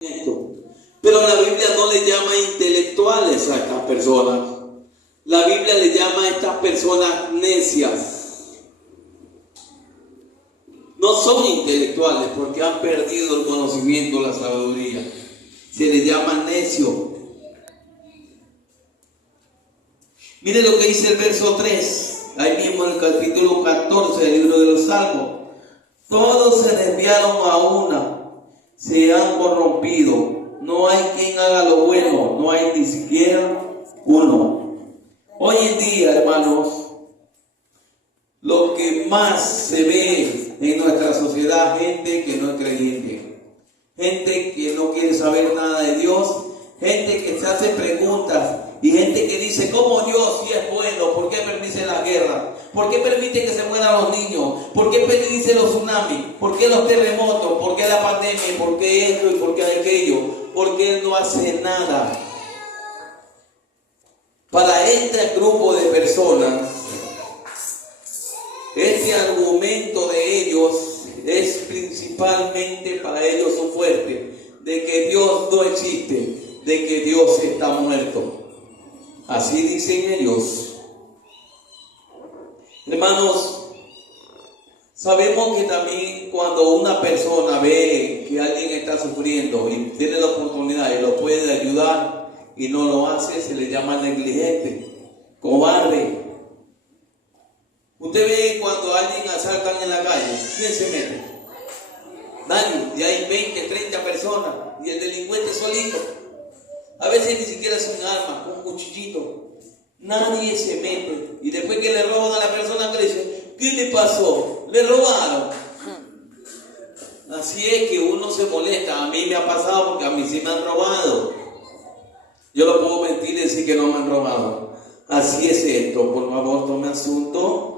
esto. Pero la Biblia no le llama intelectuales a estas personas. La Biblia le llama a estas personas necias. No son intelectuales porque han perdido el conocimiento, la sabiduría. Se les llama necio. Mire lo que dice el verso 3, ahí mismo en el capítulo 14 del libro de los Salmos. Todos se desviaron a una, se han corrompido. No hay quien haga lo bueno, no hay ni siquiera uno. Hoy en día, hermanos, lo que más se ve en nuestra sociedad, gente que no es creyente, gente que no quiere saber nada de Dios, gente que se hace preguntas y gente que dice, ¿cómo Dios si es bueno? ¿Por qué permite la guerra? ¿Por qué permite que se mueran los niños? ¿Por qué permite los tsunamis? ¿Por qué los terremotos? ¿Por qué la pandemia? ¿Por qué esto y por qué aquello? ¿Por qué Él no hace nada? Para este grupo de personas, este argumento de ellos es principalmente para ellos un fuerte, de que Dios no existe, de que Dios está muerto. Así dicen ellos. Hermanos, sabemos que también cuando una persona ve que alguien está sufriendo y tiene la oportunidad y lo puede ayudar y no lo hace, se le llama negligente, cobarde. Usted ve cuando a alguien asaltan en la calle, ¿quién se mete? Nadie, y hay 20, 30 personas y el delincuente solito. A veces ni siquiera sin arma, con un cuchillito. Nadie se mete. Y después que le roban a la persona que le dice, ¿qué le pasó? Le robaron. Así es que uno se molesta. A mí me ha pasado porque a mí sí me han robado. Yo lo puedo mentir y decir que no me han robado. Así es esto. Por favor, tome asunto.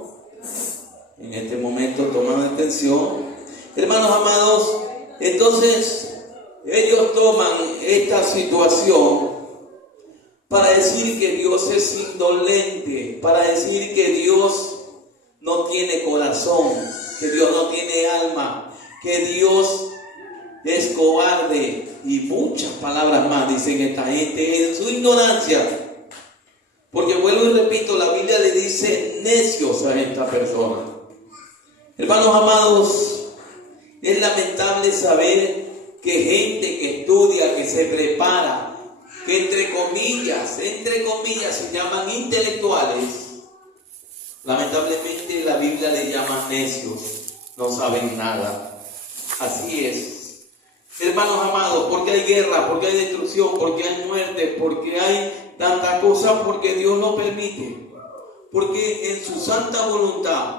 En este momento toman atención. Hermanos amados, entonces ellos toman esta situación para decir que Dios es indolente, para decir que Dios no tiene corazón, que Dios no tiene alma, que Dios es cobarde y muchas palabras más dicen esta gente en su ignorancia. Porque vuelvo y repito, la Biblia le dice necios a esta persona. Hermanos amados, es lamentable saber que gente que estudia, que se prepara, que entre comillas se llaman intelectuales, lamentablemente la Biblia le llama necios, no saben nada. Así es. Hermanos amados, porque hay guerra, porque hay destrucción, porque hay muerte, porque hay tanta cosa, porque Dios lo permite, porque en su santa voluntad,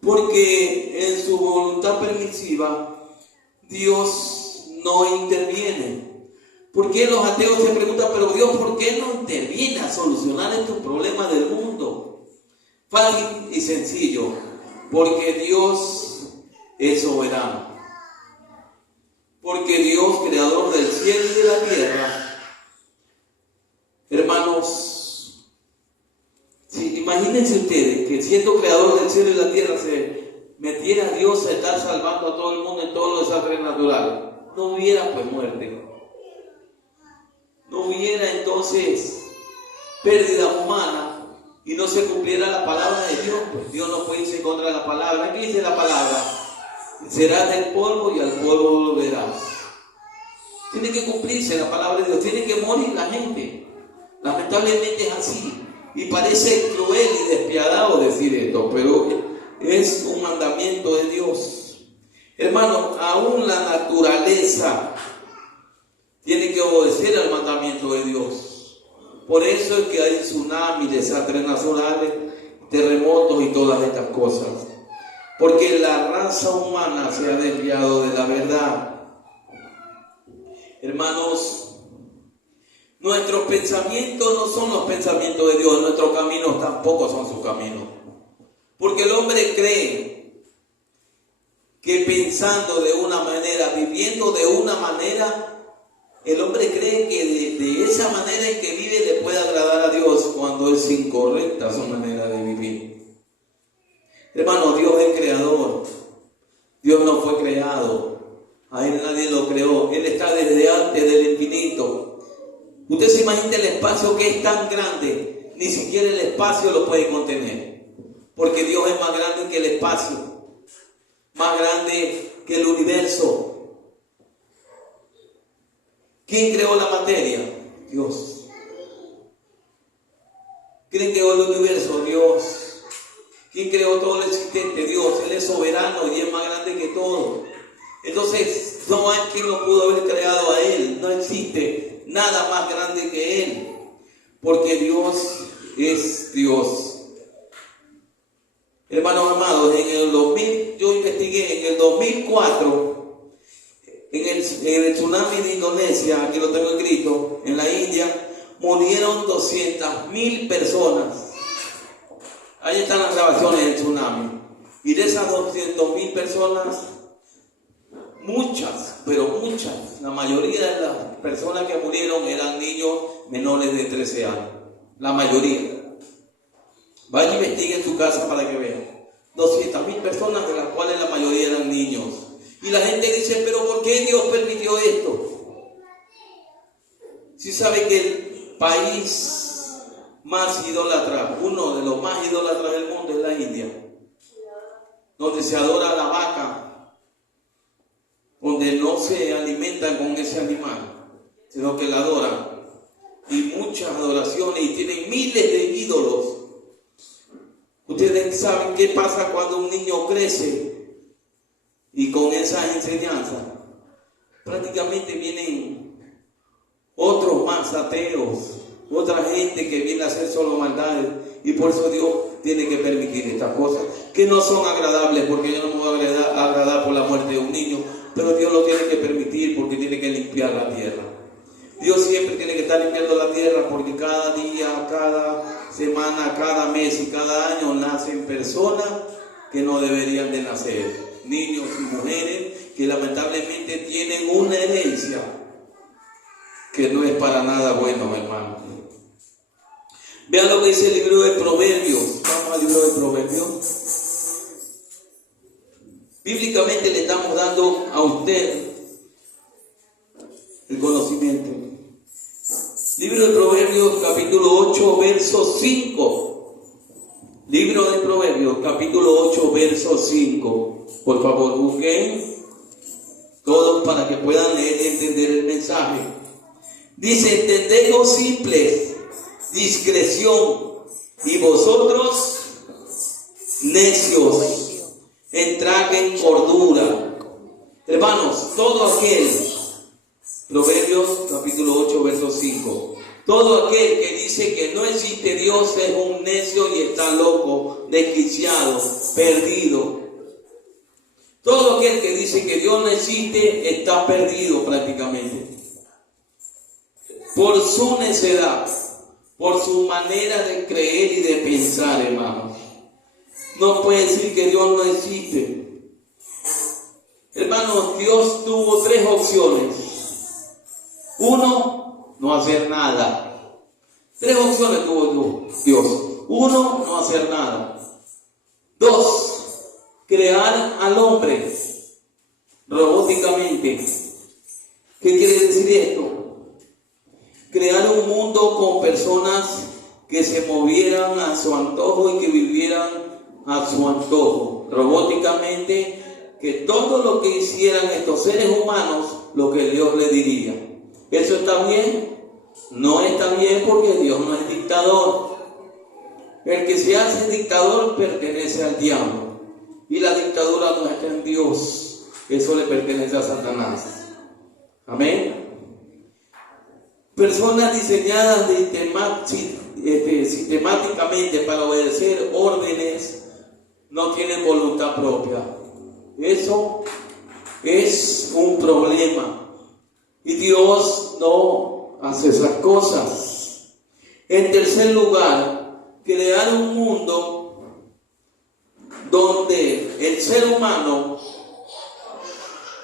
porque en su voluntad permisiva Dios no interviene. ¿Por qué los ateos se preguntan, pero Dios, ¿por qué no interviene a solucionar estos problemas del mundo? Fácil y sencillo, porque Dios es soberano. Porque Dios, creador del cielo y de la tierra, hermanos, imagínense ustedes que siendo creador del cielo y la tierra se metiera Dios a estar salvando a todo el mundo en todos los desastres naturales. No hubiera pues muerte. No hubiera entonces pérdida humana y no se cumpliera la palabra de Dios. Pues Dios no puede irse en contra de la palabra. ¿Qué dice la palabra? Serás del polvo y al polvo volverás. Tiene que cumplirse la palabra de Dios. Tiene que morir la gente. Lamentablemente es así. Y parece cruel y despiadado decir esto, pero es un mandamiento de Dios. Hermano, aún la naturaleza tiene que obedecer al mandamiento de Dios. Por eso es que hay tsunamis, desastres naturales, terremotos y todas estas cosas. Porque la raza humana se ha desviado de la verdad. Hermanos, nuestros pensamientos no son los pensamientos de Dios, nuestros caminos tampoco son sus caminos. Porque el hombre cree que pensando de una manera, viviendo de una manera, el hombre cree que de esa manera en que vive le puede agradar a Dios cuando es incorrecta su manera de vivir. Hermano, Dios es creador. Dios no fue creado. A Él nadie lo creó. Él está desde antes del infinito. Usted se imagina el espacio que es tan grande, ni siquiera el espacio lo puede contener. Porque Dios es más grande que el espacio, más grande que el universo. ¿Quién creó la materia? Dios. ¿Quién creó el universo? Dios. ¿Quién creó todo lo existente? Dios. Él es soberano y es más grande que todo. Entonces, no hay quien lo pudo haber creado a Él. No existe nada más grande que Él. Porque Dios es Dios. Hermanos amados, en el 2000, yo investigué, en el 2004, en el tsunami de Indonesia, aquí lo tengo escrito, en la India, murieron 200.000 personas. Ahí están las grabaciones del tsunami. Y de esas 200.000 personas, muchas, pero muchas, la mayoría de las personas que murieron eran niños menores de 13 años. La mayoría. Vaya y investigue en su casa para que vean. 200.000 personas, de las cuales la mayoría eran niños. Y la gente dice, pero ¿por qué Dios permitió esto? Si sabe que el país más idólatra, uno de los más idólatras del mundo es la India, donde se adora la vaca, donde no se alimentan con ese animal, sino que la adoran. Y muchas adoraciones, y tienen miles de ídolos. Ustedes saben qué pasa cuando un niño crece y con esas enseñanzas prácticamente vienen otros más ateos, otra gente que viene a hacer solo maldades, y por eso Dios tiene que permitir estas cosas que no son agradables, porque yo no me voy a agradar por la muerte de un niño, pero Dios lo tiene que permitir porque tiene que limpiar la tierra. Dios siempre tiene que estar limpiando la tierra, porque cada día, cada semana, cada mes y cada año nacen personas que no deberían de nacer. Niños y mujeres que lamentablemente tienen una herencia que no es para nada bueno, hermano. Vean lo que dice el libro de Proverbios. Vamos al libro de Proverbios. Bíblicamente le estamos dando a usted el conocimiento. Libro de Proverbios, capítulo 8, verso 5. Libro de Proverbios, capítulo 8, verso 5. Por favor, busquen todos para que puedan leer y entender el mensaje. Dice, entended los simples, discreción, y vosotros, necios, entrad en cordura. Hermanos, todo aquel, Proverbios capítulo 8, verso 5. Todo aquel que dice que no existe Dios es un necio y está loco, desquiciado, perdido. Todo aquel que dice que Dios no existe está perdido prácticamente. Por su necedad, por su manera de creer y de pensar, hermanos. No puede decir que Dios no existe. Hermanos, Dios tuvo tres opciones. Uno, no hacer nada. Tres opciones tuvo Dios. Uno, no hacer nada. Dos, crear al hombre robóticamente. ¿Qué quiere decir esto? Crear un mundo con personas que se movieran a su antojo y que vivieran a su antojo. Robóticamente, que todo lo que hicieran estos seres humanos, lo que Dios le diría. ¿Eso está bien? No está bien, porque Dios no es dictador. El que se hace dictador pertenece al diablo. Y la dictadura no está en Dios. Eso le pertenece a Satanás. Amén. Personas diseñadas sistemáticamente para obedecer órdenes no tienen voluntad propia. Eso es un problema. Y Dios no hace esas cosas. En tercer lugar, crear un mundo donde el ser humano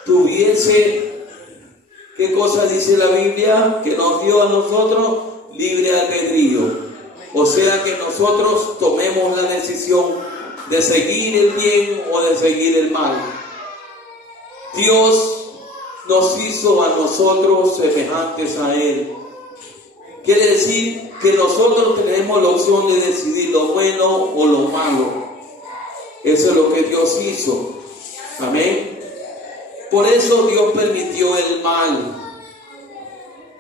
tuviese, ¿qué cosa dice la Biblia? Que nos dio a nosotros libre albedrío. O sea, que nosotros tomemos la decisión de seguir el bien o de seguir el mal. Dios nos hizo a nosotros semejantes a Él. Quiere decir que nosotros tenemos la opción de decidir lo bueno o lo malo. Eso es lo que Dios hizo. Amén. Por eso Dios permitió el mal.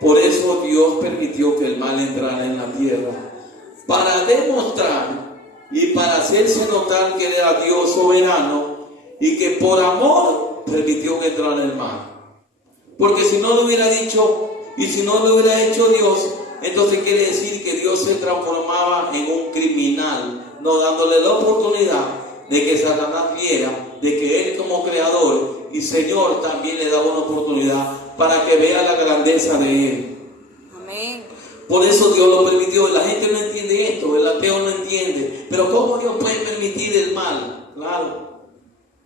Por eso Dios permitió que el mal entrara en la tierra. Para demostrar y para hacerse notar que era Dios soberano y que por amor permitió que entrara el mal. Porque si no lo hubiera dicho y si no lo hubiera hecho Dios, entonces quiere decir que Dios se transformaba en un criminal, no dándole la oportunidad de que Satanás viera de que Él como creador y Señor también le daba una oportunidad para que vea la grandeza de Él. Amén. Por eso Dios lo permitió. La gente no entiende esto, el ateo no entiende. Pero ¿cómo Dios puede permitir el mal? Claro,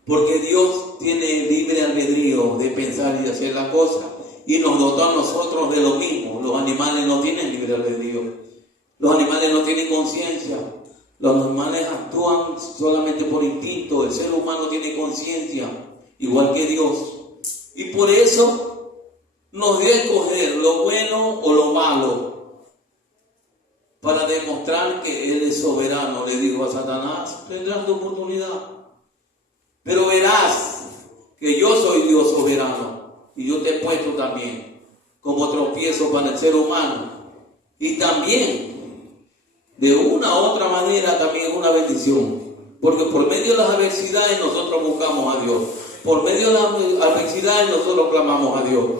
porque Dios tiene libre albedrío de pensar y de hacer las cosas. Y nos dotó a nosotros de lo mismo. Los animales no tienen libre albedrío. Los animales no tienen conciencia. Los animales actúan solamente por instinto. El ser humano tiene conciencia, igual que Dios. Y por eso nos dio a escoger lo bueno o lo malo, para demostrar que Él es soberano. Le dijo a Satanás: tendrás tu oportunidad, pero verás que yo soy Dios soberano. Y yo te he puesto también como tropiezo para el ser humano. Y también, de una u otra manera, también es una bendición. Porque por medio de las adversidades nosotros buscamos a Dios. Por medio de las adversidades nosotros clamamos a Dios.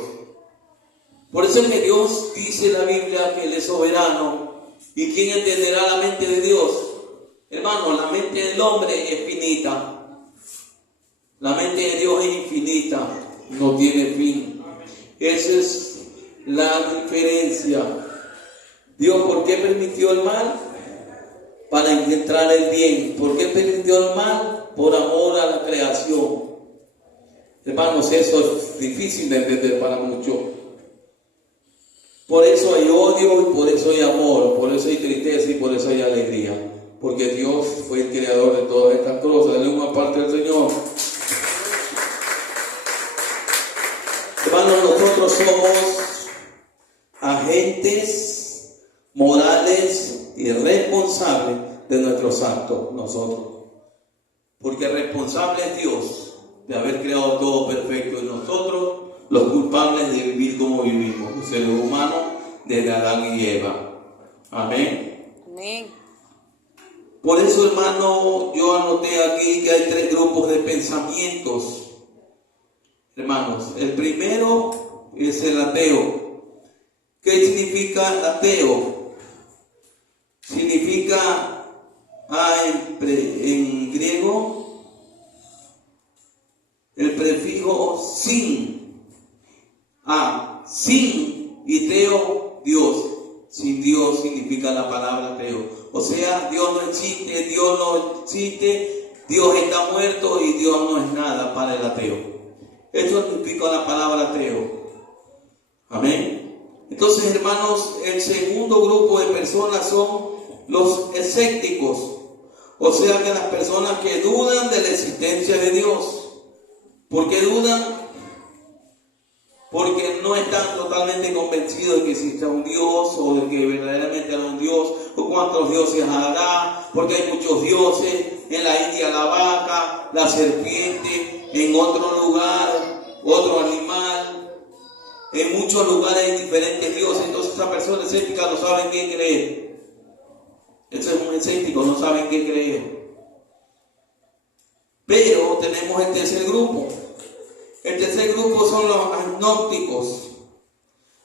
Por eso es que Dios dice en la Biblia que Él es soberano. ¿Y quién entenderá la mente de Dios? Hermano, la mente del hombre es finita. La mente de Dios es infinita. No tiene fin. Esa es la diferencia. Dios, ¿por qué permitió el mal? Para encontrar el bien. ¿Por qué permitió el mal? Por amor a la creación. Hermanos, eso es difícil de entender para muchos. Por eso hay odio y por eso hay amor, por eso hay tristeza y por eso hay alegría. Porque Dios fue el creador de todas estas cosas. Denle una parte al Señor. Hermanos, nosotros somos agentes morales y responsables de nuestros actos, nosotros. Porque responsable es Dios de haber creado todo perfecto, y nosotros los culpables de vivir como vivimos, los seres humanos desde Adán y Eva. Amén. Amén. Por eso, hermano, yo anoté aquí que hay 3 grupos de pensamientos. Hermanos, el primero es el ateo. ¿Qué significa ateo? Significa en griego el prefijo sin, sin, y teo, Dios. Sin Dios significa la palabra ateo. O sea, Dios no existe, Dios está muerto y Dios no es nada para el ateo. Eso significa la palabra ateo. Amén. Entonces, hermanos, el segundo grupo de personas son los escépticos. O sea, que las personas que dudan de la existencia de Dios. ¿Por qué dudan? Porque no están totalmente convencidos de que exista un Dios, o de que verdaderamente hay un Dios, o cuántos dioses habrá, porque hay muchos dioses. En la India la vaca, la serpiente, en otro lugar otro animal, en muchos lugares hay diferentes dioses. Entonces esa persona escéptica no sabe en qué creer. Ese es un escéptico, no sabe en qué creer. Pero tenemos el tercer grupo. El tercer grupo son los agnósticos.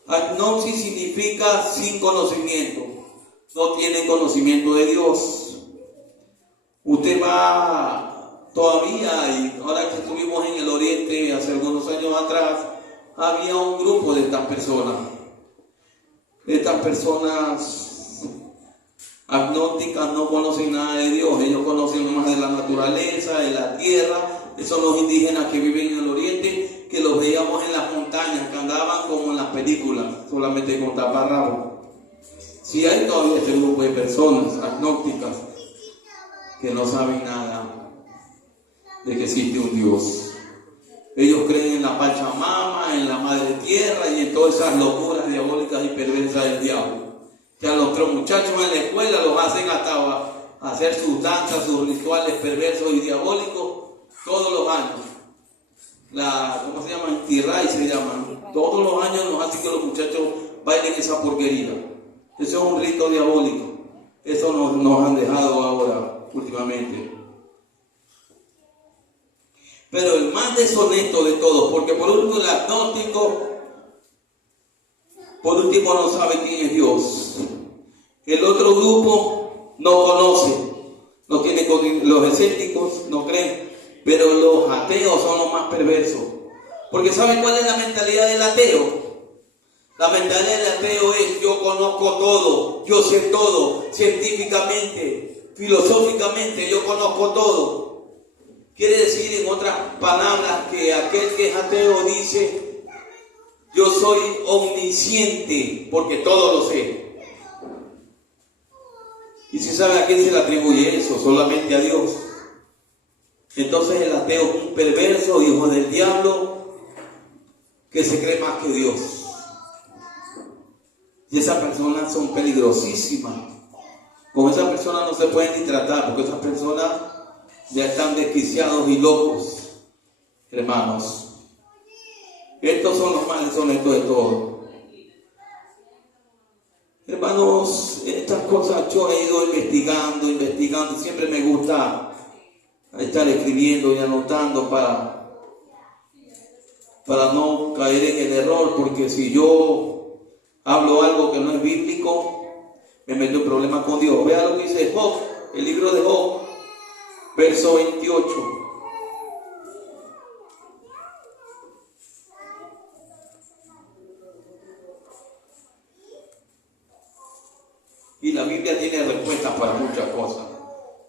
Agnosis significa sin conocimiento. No tienen conocimiento de Dios. Usted va todavía, y ahora que estuvimos en el Oriente hace algunos años atrás, había un grupo de estas personas. Estas personas agnósticas no conocen nada de Dios. Ellos conocen más de la naturaleza, de la tierra. Son los indígenas que viven en el Oriente, que los veíamos en las montañas, que andaban como en las películas, solamente con taparrabos. Sí hay todavía este grupo de personas agnósticas que no saben nada de que existe un Dios. Ellos creen en la Pachamama, en la madre tierra y en todas esas locuras diabólicas y perversas del diablo. Que a nuestros muchachos en la escuela los hacen hasta hacer sus danzas, sus rituales perversos y diabólicos todos los años. ¿Cómo se llama? Tirray se llama. Todos los años nos hacen que los muchachos bailen esa porquería. Eso es un rito diabólico. Eso nos han dejado ahora, últimamente. Pero el más deshonesto de todos, porque por último el agnóstico, por último no sabe quién es Dios. El otro grupo no conoce, no tiene, los escépticos no creen, pero los ateos son los más perversos. Porque ¿saben cuál es la mentalidad del ateo? La mentalidad del ateo es: yo conozco todo, yo sé todo, científicamente, filosóficamente, yo conozco todo. Quiere decir, en otras palabras, que aquel que es ateo dice: yo soy omnisciente porque todo lo sé. Y si sabe a quién se le atribuye eso, solamente a Dios. Entonces el ateo es un perverso, hijo del diablo, que se cree más que Dios. Y esas personas son peligrosísimas. Con esas personas no se pueden ni tratar, porque esas personas ya están desquiciados y locos, hermanos. Estos son los más deshonestos de todos. Hermanos, estas cosas yo he ido investigando. Siempre me gusta estar escribiendo y anotando para no caer en el error, porque si yo hablo algo que no es bíblico, me meto en problemas con Dios. Vea lo que dice Job, el libro de Job, verso 28. Y la Biblia tiene respuestas para muchas cosas.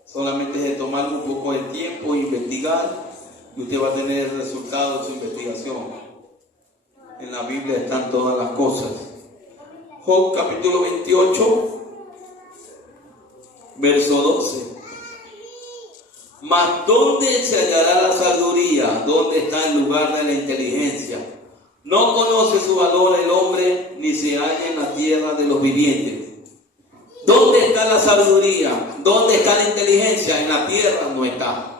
Solamente es de tomar un poco de tiempo e investigar, y usted va a tener el resultado de su investigación. En la Biblia están todas las cosas. Job capítulo 28, verso 12. Mas ¿dónde se hallará la sabiduría? ¿Dónde está el lugar de la inteligencia? No conoce su valor el hombre, ni se halla en la tierra de los vivientes. ¿Dónde está la sabiduría? ¿Dónde está la inteligencia? En la tierra no está.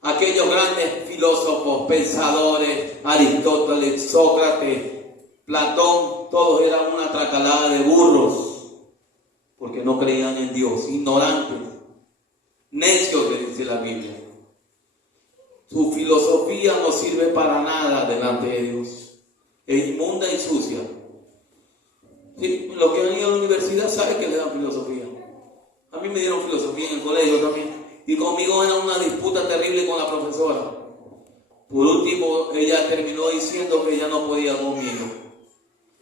Aquellos grandes filósofos, pensadores, Aristóteles, Sócrates, Platón, todos eran una tracalada de burros, porque no creían en Dios, ignorantes, necios, le dice la Biblia. Su filosofía no sirve para nada delante de Dios, es inmunda y sucia. Sí, los que han ido a la universidad saben que le dan filosofía. A mí me dieron filosofía en el colegio también, y conmigo era una disputa terrible con la profesora. Por último, ella terminó diciendo que ella no podía conmigo,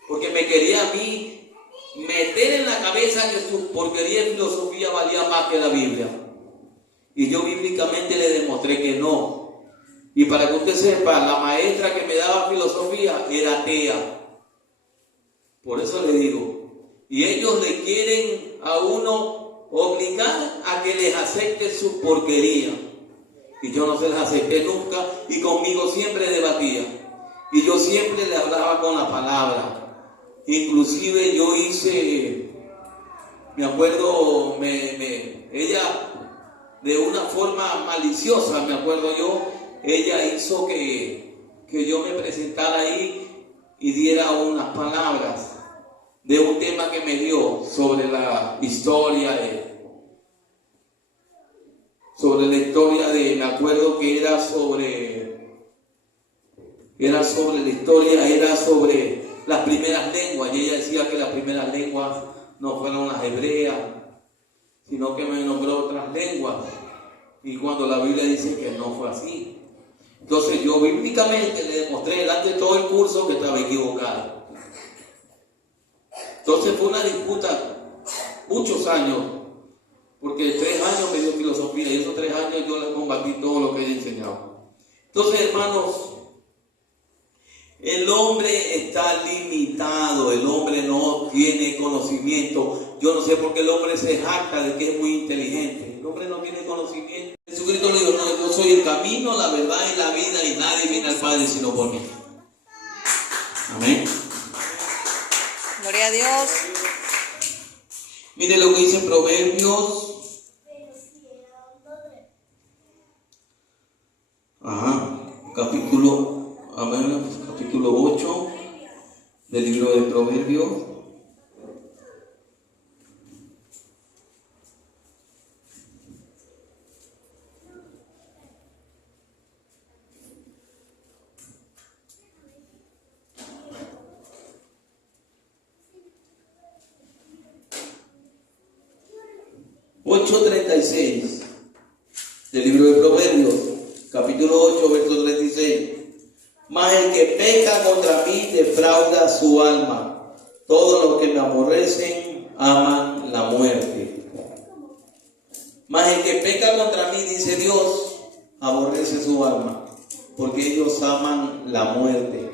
porque me quería a mí meter en la cabeza que su porquería de filosofía valía más que la Biblia. Y yo bíblicamente le demostré que no. Y para que usted sepa, la maestra que me daba filosofía era atea. Por eso le digo, y ellos le quieren a uno obligar a que les acepte su porquería. Y yo no se las acepté nunca, y conmigo siempre debatía. Y yo siempre le hablaba con la palabra. Inclusive yo hice, me acuerdo, ella de una forma maliciosa, me acuerdo yo, ella hizo que yo me presentara ahí y diera unas palabras de un tema que me dio sobre la historia me acuerdo que era sobre las primeras lenguas, y ella decía que las primeras lenguas no fueron las hebreas, sino que me nombró otras lenguas, y cuando la Biblia dice que no fue así. Entonces yo bíblicamente le demostré delante de todo el curso que estaba equivocado. Entonces fue una disputa muchos años, porque 3 años me dio filosofía, y esos 3 años yo le combatí todo lo que ella enseñaba. Entonces, hermanos, el hombre está limitado, el hombre no tiene conocimiento. Yo no sé por qué el hombre se jacta de que es muy inteligente. El hombre no tiene conocimiento. Jesucristo le dijo: no, yo soy el camino, la verdad y la vida, y nadie viene al Padre sino por mí. Amén. Gloria a Dios. Mire lo que dice Proverbios. Capítulo 8 del libro de Proverbios. (8:36) del libro de Proverbios, capítulo 8, verso 36. Mas el que peca contra mí defrauda su alma. Todos los que me aborrecen aman la muerte. Mas el que peca contra mí, dice Dios, aborrece su alma, porque ellos aman la muerte.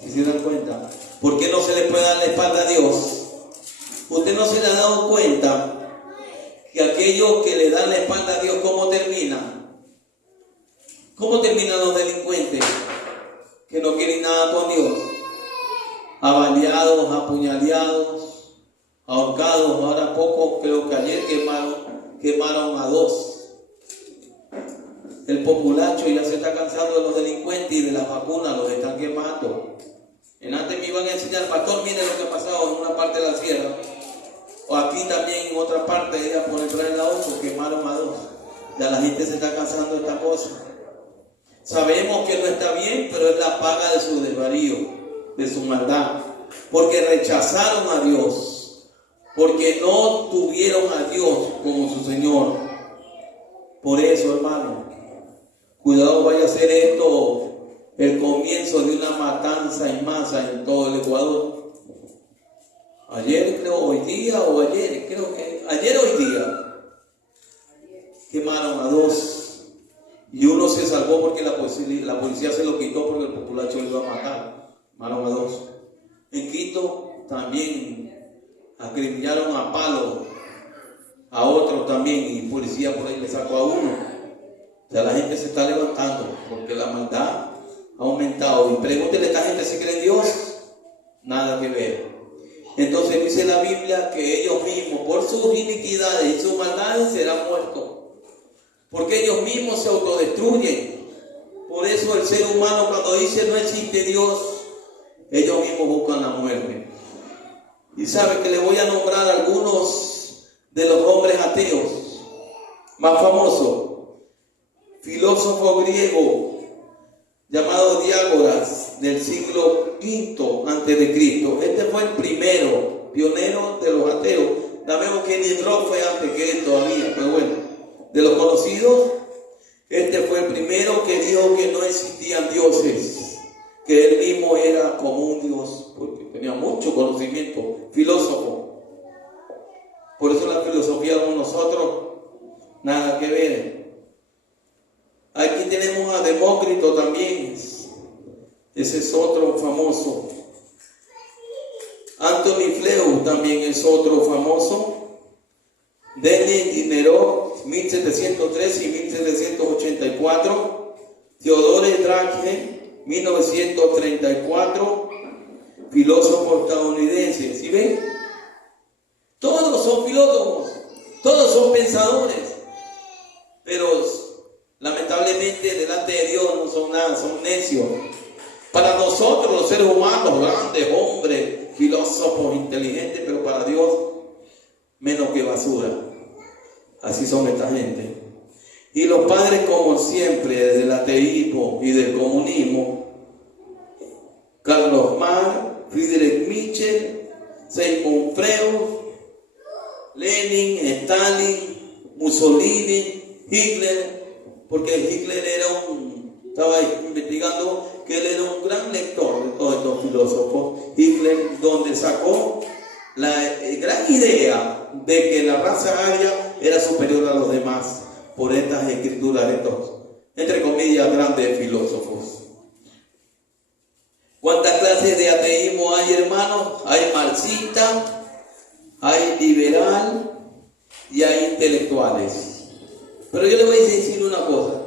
¿Sí se dan cuenta? ¿Por qué no se le puede dar la espalda a Dios? ¿Usted no se le ha dado cuenta que aquellos que le dan la espalda a Dios, cómo terminan? ¿Cómo terminan los delincuentes que no quieren nada con Dios? Avaliados, apuñaleados, ahorcados. Ahora poco, creo que ayer quemaron a 2. El populacho ya se está cansando de los delincuentes y de las vacunas, los están quemando. Antes me iban a enseñar, pastor, mire lo que ha pasado en una parte de la sierra, o aquí también en otra parte, ella por entrar en la 8, quemaron a 2. Ya la gente se está cansando de esta cosa. Sabemos que no está bien, pero es la paga de su desvarío, de su maldad, porque rechazaron a Dios, porque no tuvieron a Dios como su Señor. Por eso, hermano, cuidado, vaya a ser esto el comienzo de una matanza en masa en todo el Ecuador. Ayer, creo, hoy día o ayer, creo que ayer o hoy día, quemaron a 2. Y uno se salvó porque la policía se lo quitó porque el populacho lo iba a matar. Quemaron a 2. En Quito también acribillaron a palo a otro también, y policía por ahí le sacó a 1. Ya la gente se está levantando porque la maldad ha aumentado. Y pregúntele a esta gente si cree en Dios. Nada que ver. Entonces dice la Biblia que ellos mismos, por sus iniquidades y sus maldades, serán muertos, porque ellos mismos se autodestruyen. Por eso el ser humano, cuando dice no existe Dios, ellos mismos buscan la muerte. Y sabe que le voy a nombrar algunos de los hombres ateos más famosos. Filósofo griego llamado Diágoras, del siglo V antes de Cristo. Este fue el primero, pionero de los ateos. Sabemos que Nitro fue antes que él todavía, pero bueno, de los conocidos, este fue el primero que dijo que no existían dioses, que él mismo era como un dios, porque tenía mucho conocimiento, filósofo. Por eso la filosofía con nosotros, nada que ver. Aquí tenemos a Demócrito también, ese es otro famoso. Anthony Flew también es otro famoso. Denis Diderot, 1703 y 1784. Theodore Dreiser, 1934, filósofo estadounidense. ¿Sí ven? Todos son filósofos, todos son pensadores, pero lamentablemente delante de Dios no son nada, son necios. Para nosotros los seres humanos, grandes hombres, filósofos, inteligentes, pero para Dios menos que basura. Así son esta gente. Y los padres, como siempre, desde el ateísmo y del comunismo: Carlos Marx, Friedrich Nietzsche, Sigmund Freud, Lenin, Stalin, Mussolini, Hitler, porque Hitler estaba investigando que él era un gran lector de todos estos filósofos. Hitler, donde sacó la gran idea de que la raza aria era superior a los demás por estas escrituras de estos, entre comillas, grandes filósofos. ¿Cuántas clases de ateísmo hay, hermanos? Hay marxista, hay liberal y hay intelectuales. Pero yo le voy a decir una cosa: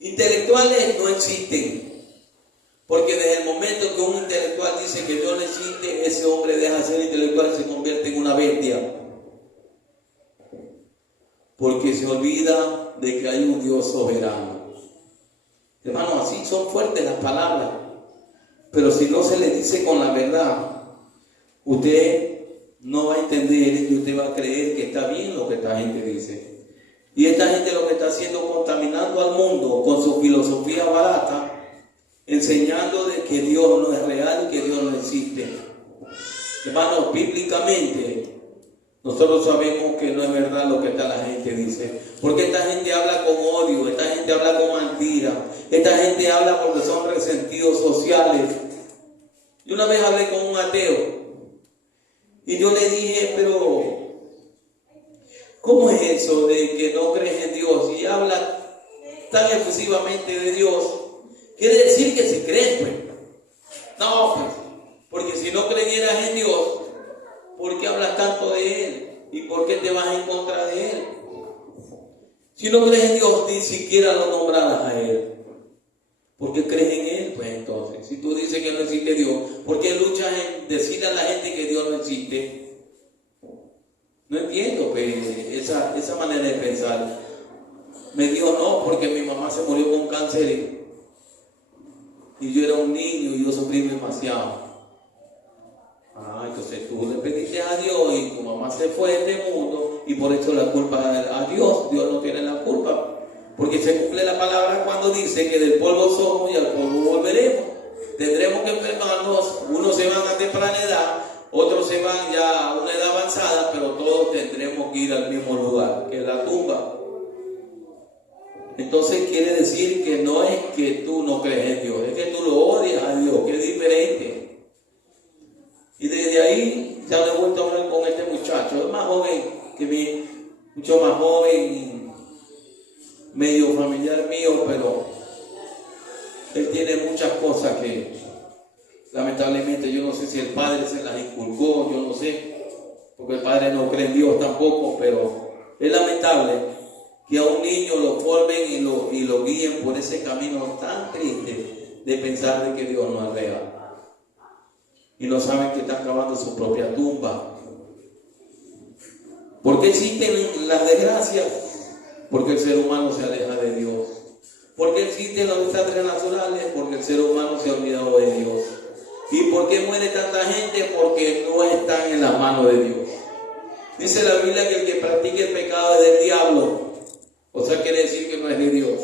intelectuales no existen. Porque desde el momento que un intelectual dice que Dios no existe, ese hombre deja de ser intelectual y se convierte en una bestia. Porque se olvida de que hay un Dios soberano. Hermano, así son fuertes las palabras. Pero si no se le dice con la verdad, usted no va a entender y usted va a creer que está bien lo que esta gente dice. Y esta gente lo que está haciendo, contaminando al mundo con su filosofía barata, enseñando de que Dios no es real y que Dios no existe. Hermanos, bíblicamente nosotros sabemos que no es verdad lo que esta gente dice, porque esta gente habla con odio, esta gente habla con mentira, esta gente habla porque son resentidos sociales. Yo una vez hablé con un ateo y yo le dije, pero ¿cómo es eso de que no crees en Dios y habla tan efusivamente de Dios? Quiere decir que se creen, pues. No, pues, porque si no creyeras en Dios, ¿por qué hablas tanto de Él? ¿Y por qué te vas en contra de Él? Si no crees en Dios, ni siquiera lo nombrarás a Él. ¿Por qué crees en Él? Pues entonces, si tú dices que no existe Dios, ¿por qué luchas en decirle a la gente que Dios no existe? No entiendo pues, esa manera de pensar. Me dijo, no, porque mi mamá se murió con cáncer y yo era un niño y yo sufrí demasiado. Entonces tú le pediste a Dios y tu mamá se fue de este mundo y por eso la culpa a Dios. Dios no tiene la culpa, porque se cumple la palabra cuando dice que del polvo somos y al polvo volveremos. Tendremos que enfermarnos, unos se van a temprana edad, otros se van ya a una edad avanzada, pero todos tendremos que ir al mismo lugar, que es la tumba. Entonces quiere decir que no es que tú no crees en Dios, es que tú lo odias a Dios, que es diferente. Y desde ahí ya le he vuelto a hablar con este muchacho, es más joven que mí, mucho más joven, medio familiar mío, pero él tiene muchas cosas que lamentablemente yo no sé si el padre se las inculcó, yo no sé, porque el padre no cree en Dios tampoco, pero es lamentable que a un niño lo formen y lo guíen por ese camino tan triste de pensar de que Dios no es real. Y no saben que está acabando su propia tumba. ¿Por qué existen las desgracias? Porque el ser humano se aleja de Dios. ¿Por qué existen los desastres naturales? Porque el ser humano se ha olvidado de Dios. ¿Y por qué muere tanta gente? Porque no están en las manos de Dios. Dice la Biblia que el que practique el pecado es del diablo. O sea, quiere decir que no es de Dios.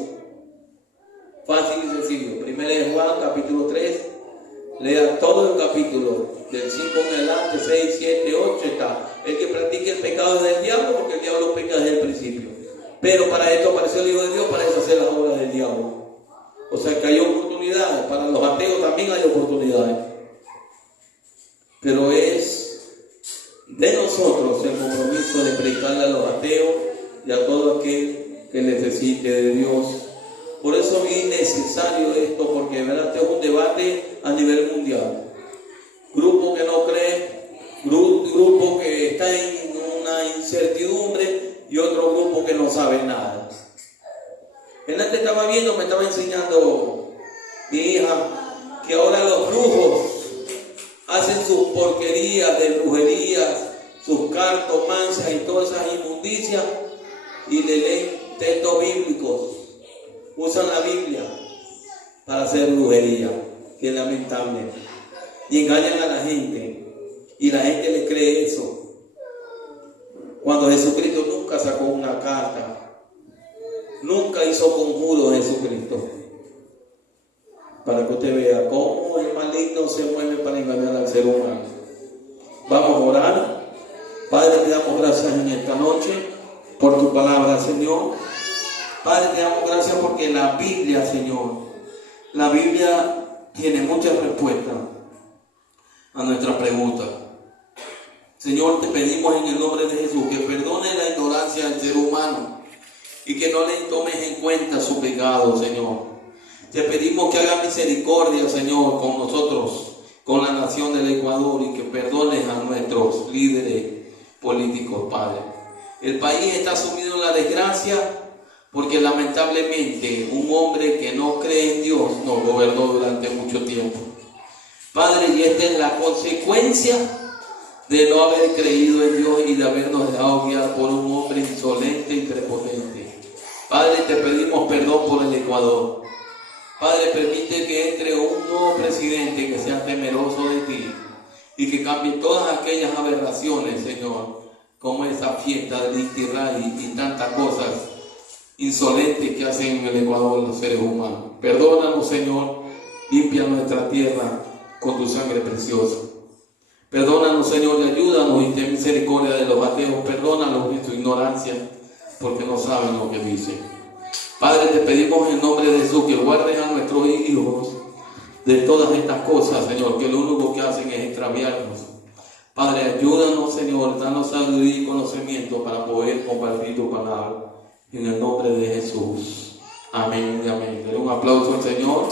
Fácil y sencillo. Primero de Juan, capítulo 3. Lea todo el capítulo, del 5 en adelante, 6, 7, 8 está. El que practique el pecado es del diablo, porque el diablo peca desde el principio. Pero para esto apareció el Hijo de Dios, para deshacer las obras del diablo. O sea que hay oportunidades. Para los ateos también hay oportunidades. Pero es de nosotros el compromiso de predicarle a los ateos y a todo aquel que necesite de Dios. Por eso es necesario esto, porque ¿verdad? Este es un debate a nivel mundial. Grupo que no cree, grupo que está en una incertidumbre y otro grupo que no sabe nada. Él antes estaba viendo, me estaba enseñando mi hija, que ahora los brujos hacen sus porquerías de brujerías, sus cartomancias y todas esas inmundicias y le leen textos bíblicos. Usan la Biblia para hacer brujería, que es lamentable, y engañan a la gente, y la gente le cree eso, cuando Jesucristo nunca sacó una carta, nunca hizo conjuro Jesucristo, para que usted vea cómo el maligno se mueve para engañar al ser humano. Vamos a orar. Padre, te damos gracias en esta noche por tu palabra, Señor. Padre, te damos gracias porque la Biblia, Señor, la Biblia tiene muchas respuestas a nuestras preguntas. Señor, te pedimos en el nombre de Jesús que perdone la ignorancia del ser humano y que no le tomes en cuenta su pecado, Señor. Te pedimos que hagas misericordia, Señor, con nosotros, con la nación del Ecuador, y que perdones a nuestros líderes políticos, Padre. El país está sumido en la desgracia porque lamentablemente un hombre que no cree en Dios nos gobernó durante mucho tiempo. Padre, y esta es la consecuencia de no haber creído en Dios y de habernos dejado guiar por un hombre insolente y prepotente. Padre, te pedimos perdón por el Ecuador. Padre, permite que entre un nuevo presidente que sea temeroso de ti y que cambie todas aquellas aberraciones, Señor, como esa fiesta del Inti Raymi y tantas cosas insolentes que hacen en el Ecuador los seres humanos. Perdónanos, Señor, limpia nuestra tierra con tu sangre preciosa. Perdónanos, Señor, y ayúdanos y ten misericordia de los ateos. Perdónanos en su ignorancia, porque no saben lo que dicen. Padre, te pedimos en nombre de Jesús que guardes a nuestros hijos de todas estas cosas, Señor, que lo único que hacen es extraviarnos. Padre, ayúdanos, Señor, danos sabiduría y conocimiento para poder compartir tu palabra. En el nombre de Jesús. Amén y amén. Denle un aplauso al Señor.